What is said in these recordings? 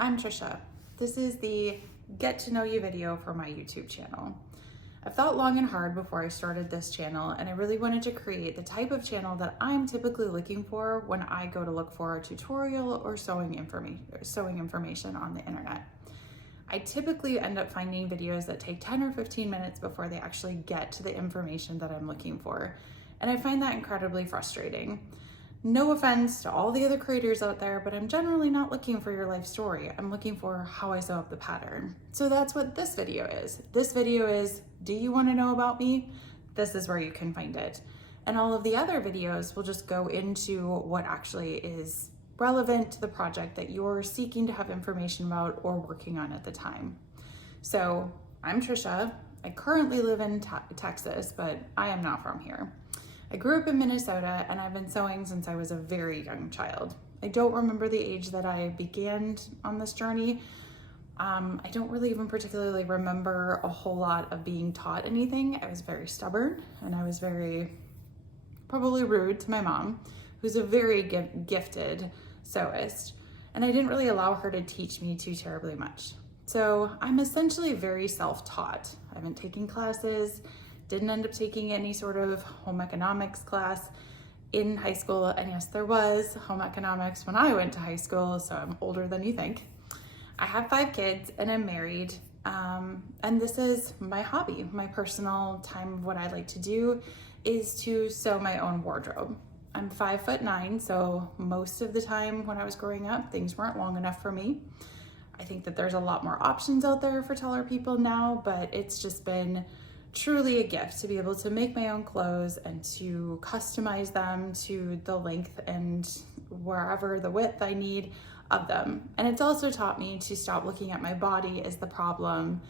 I'm Tricia. This is the get to know you video for my YouTube channel. I've thought long and hard before I started this channel, and I really wanted to create the type of channel that I'm typically looking for when I go to look for a tutorial or sewing information on the internet. I typically end up finding videos that take 10 or 15 minutes before they actually get to the information that I'm looking for, and I find that incredibly frustrating. No offense to all the other creators out there, but I'm generally not looking for your life story. I'm looking for how I sew up the pattern. So that's what this video is. This video is, do you want to know about me? This is where you can find it. And all of the other videos will just go into what actually is relevant to the project that you're seeking to have information about or working on at the time. So I'm Tricia. I currently live in Texas, but I am not from here. I grew up in Minnesota, and I've been sewing since I was a very young child. I don't remember the age that I began on this journey. I don't really even particularly remember a whole lot of being taught anything. I was very stubborn, and I was very probably rude to my mom, who's a very gifted sewist, and I didn't really allow her to teach me too terribly much. So I'm essentially very self-taught. I haven't taken classes, didn't end up taking any sort of home economics class in high school. And yes, there was home economics when I went to high school, so I'm older than you think. I have 5 kids and I'm married. And this is my hobby. My personal time of what I like to do is to sew my own wardrobe. I'm 5'9", so most of the time when I was growing up, things weren't long enough for me. I think that there's a lot more options out there for taller people now, but it's just been truly a gift to be able to make my own clothes and to customize them to the length and wherever the width I need of them. And it's also taught me to stop looking at my body as the problem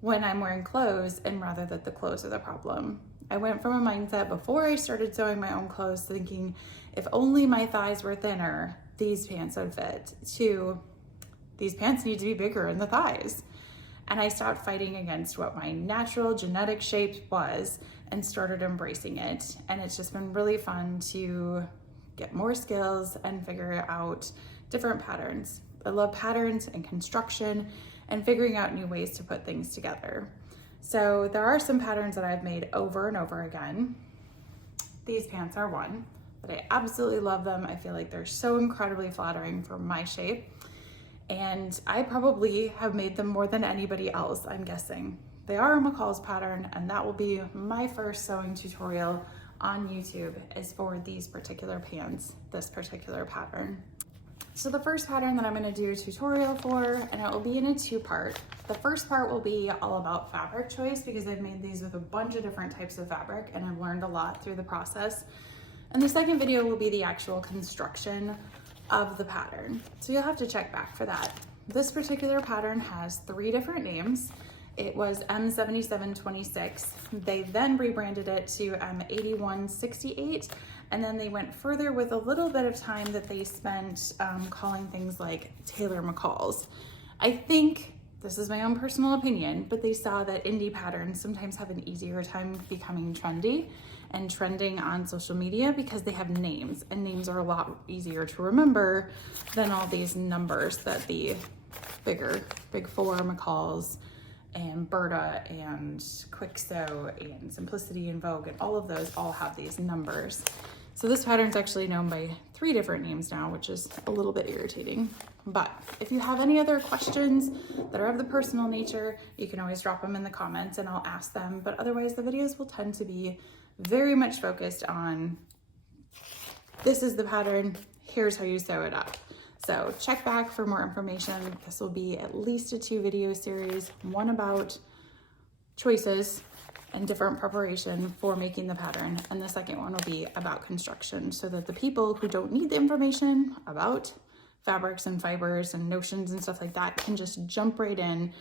when I'm wearing clothes, and rather that the clothes are the problem. I went from a mindset before I started sewing my own clothes thinking if only my thighs were thinner, these pants would fit, to these pants need to be bigger in the thighs. And I stopped fighting against what my natural genetic shape was and started embracing it. And it's just been really fun to get more skills and figure out different patterns. I love patterns and construction and figuring out new ways to put things together. So there are some patterns that I've made over and over again. These pants are one, but I absolutely love them. I feel like they're so incredibly flattering for my shape. And I probably have made them more than anybody else, I'm guessing. They are a McCall's pattern, and that will be my first sewing tutorial on YouTube is for these particular pants, this particular pattern. So the first pattern that I'm gonna do a tutorial for, and it will be in a 2-part. The first part will be all about fabric choice because I've made these with a bunch of different types of fabric and I've learned a lot through the process. And the second video will be the actual construction of the pattern. So you'll have to check back for that. This particular pattern has 3 different names. It was M7726. They then rebranded it to M8168, and then they went further with a little bit of time that they spent calling things like Taylor McCalls. I think, this is my own personal opinion, but they saw that indie patterns sometimes have an easier time becoming trendy and trending on social media because they have names, and names are a lot easier to remember than all these numbers that the Big 4 McCalls and Berta and Quick Sew and Simplicity and Vogue and all of those all have these numbers. So this pattern is actually known by 3 different names now, which is a little bit irritating. But if you have any other questions that are of the personal nature, you can always drop them in the comments and I'll ask them. But otherwise, the videos will tend to be very much focused on this is the pattern, here's how you sew it up. So check back for more information. This will be at least a 2 video series, one about choices and different preparation for making the pattern, and the second one will be about construction, so that the people who don't need the information about fabrics and fibers and notions and stuff like that can just jump right in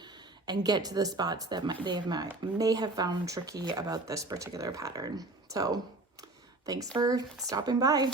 and get to the spots that they may have found tricky about this particular pattern. So thanks for stopping by.